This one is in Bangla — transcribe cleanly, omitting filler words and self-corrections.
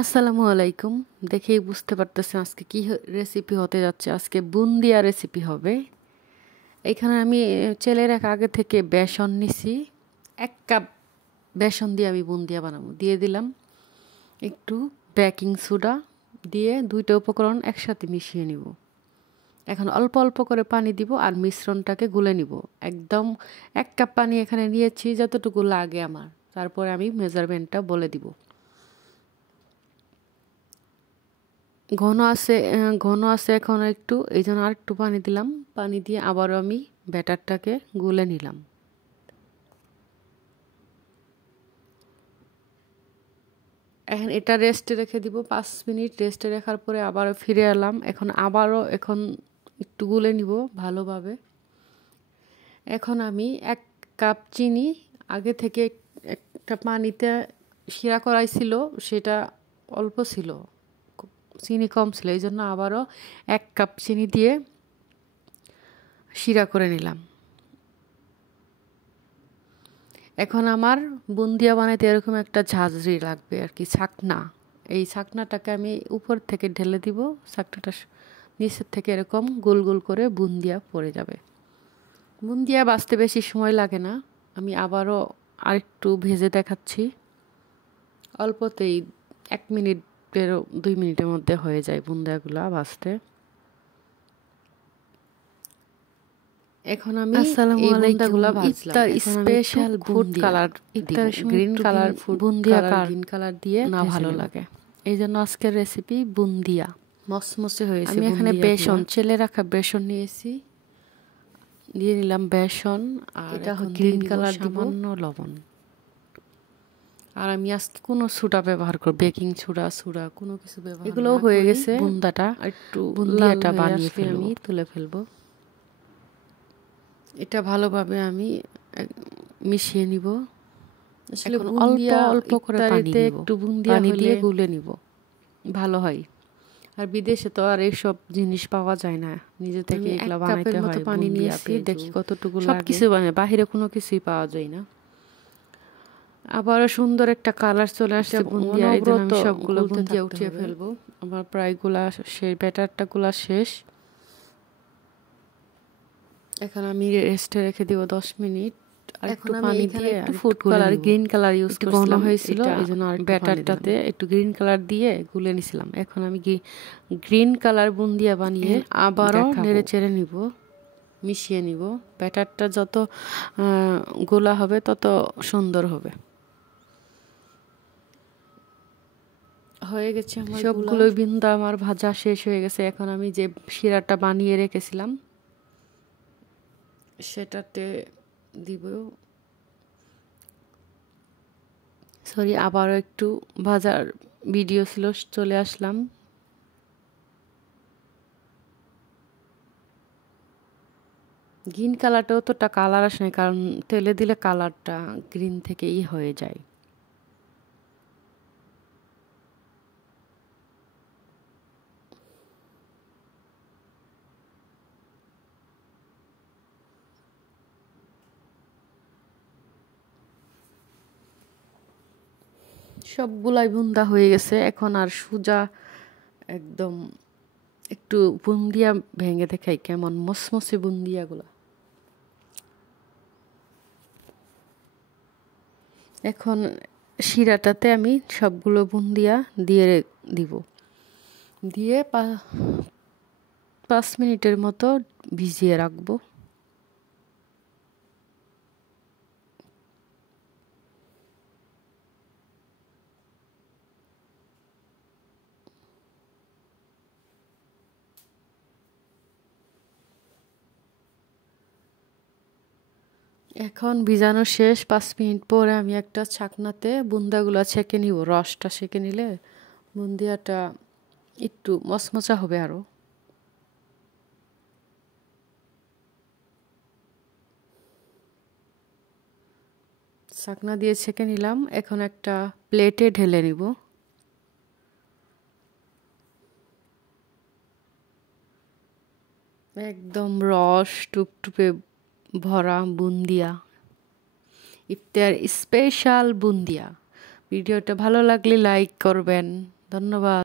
আসসালামু আলাইকুম। দেখেই বুঝতে পারতেছেন আজকে কি রেসিপি হতে যাচ্ছে। আজকে বুন্দিয়া রেসিপি হবে। এখানে আমি চেলে রাখা আগে থেকে বেসন নিছি। 1 কাপ বেসন দিয়ে আমি বুন্দিয়া বানাবো। দিয়ে দিলাম একটু বেকিং সোডা, দিয়ে 2টা উপকরণ একসাথে মিশিয়ে নিব। এখন অল্প অল্প করে পানি দিব আর মিশ্রণটাকে গুলে নিব। একদম 1 কাপ পানি এখানে নিয়েছি, যতটুকু লাগে আমার। তারপরে আমি মেজারমেন্টটা বলে দিব। ঘন আছে এখন একটু, এই জন্য আর একটু পানি দিলাম। পানি দিয়ে আবারও আমি ব্যাটারটাকে গুলে নিলাম। এখন এটা রেস্টে রেখে দিব 5 মিনিট। রেস্টে রাখার পরে আবারও ফিরে এলাম। এখন একটু গুলে নিব ভালোভাবে। এখন আমি 1 কাপ চিনি আগে থেকে একটা পানিতে শিরা করাইছিল, সেটা অল্প ছিল, চিনি কম ছিল, এই জন্য আবারও 1 কাপ চিনি দিয়ে শিরা করে নিলাম। এখন আমার বুন্দিয়া বানাইতে এরকম একটা ঝাঁঝরি লাগবে আর কি, ছাকনা। এই ছাকনাটাকে আমি উপর থেকে ঢেলে দিব। ছাকনাটা নিচের থেকে এরকম গোল গোল করে বুন্দিয়া পড়ে যাবে। বুন্দিয়া বাছতে বেশি সময় লাগে না। আমি আবারও আরেকটু ভেজে দেখাচ্ছি। অল্পতেই 1 মিনিটের 2 মিনিটের মধ্যে হয়ে যায় বুন্দিয়াগুলা বাছতে। এখন আমি এই বুন্দিয়াগুলা ভাজলাম। ইফতার স্পেশাল ফুড কালার, ইফতার গ্রিন কালার, বুন্দিয়া গ্রিন কালার দিয়ে না ভালো লাগে, এই জন্য আজকের রেসিপি বুন্দিয়া। মসমসে হয়েছে। আমি এখানে বেসন, চেলে রাখা বেসন নিয়েছি, দিয়ে নিলাম বেসন। আর এটা গ্রিন কালার দিব, সামান্য লবণ। আর আমি আজকে কোনো সোডা ব্যবহার করব, বেকিং সোডা কোনো কিছু ব্যবহার, এগুলো হয়ে গেছে। বুন্দাটা একটু বুন্দিয়াটা বানিয়ে আমি তুলে ফেলবো। এটা ভালোভাবে আমি মিশিয়ে নিব। আসলে অল্প অল্প করে পানি দিব, একটু বুন্দিয়া দিয়ে গুলে নিব, ভালো হয়। আর বিদেশে তো আর এইসব জিনিস পাওয়া যায় না, নিজে থেকে এগুলা বানাইতে হয়। পানি নিয়েছি, দেখি কতটুকু লাগে। সবকিছু বানায়, বাহিরে কোনো কিছুই পাওয়া যায় না। আবারও সুন্দর একটা কালার চলে আসছে বুন্দিয়া। এই জন্য আমি সবগুলো বুন্দিয়া উঠিয়ে ফেলবো। আমার প্রায় গুলা সেই ব্যাটারটা গুলা শেষ। এখন আমি রেস্টে রেখে দিব 10 মিনিট। আর একটু পানি দিয়ে একটু food colour, green colour use করছিলাম, ঘন হয়েছিল, এই জন্য আর ব্যাটারটাতে একটু গ্রিন কালার দিয়ে গুলে নিছিলাম। এখন আমি গ্রিন কালার বুন্দিয়া বানিয়ে আবারও নেড়ে চেড়ে নিব, মিশিয়ে নিব। ব্যাটারটা যত গোলা হবে তত সুন্দর হবে। হয়ে গেছে আমার সবগুলো বিন্দা, আমার ভাজা শেষ হয়ে গেছে। এখন আমি যে শিরাটা বানিয়ে রেখেছিলাম সেটাতে দিব। সরি, আবারও একটু ভাজার ভিডিও ছিল, চলে আসলাম। গ্রিন কালারটাও তোটা কালার আসে না, কারণ তেলে দিলে কালারটা গ্রিন থেকে হয়ে যায়। সবগুলাই বুন্দা হয়ে গেছে। এখন আর সুজা একদম একটু বুন্দিয়া ভেঙে দেখাই কেমন মসমসে বুন্দিয়াগুলা। এখন শিরাটাতে আমি সবগুলো বুন্দিয়া দিয়ে দিব, দিয়ে 5 মিনিটের মতো ভিজিয়ে রাখবো। এখন ভিজানো শেষ। 5 মিনিট পরে আমি একটা ছাকনাতে বুন্দাগুলো ছেঁকে নিব। রসটা ছেঁকে নিলে বুন্দিয়াটা একটু মচমচা হবে আরো। ছাকনা দিয়ে ছেঁকে নিলাম। এখন একটা প্লেটে ঢেলে নিব। একদম রস টুপটুপে ভরা বুন্দিয়া, ইফতার স্পেশাল বুন্দিয়া। ভিডিওটা ভালো লাগলে লাইক করবেন। ধন্যবাদ।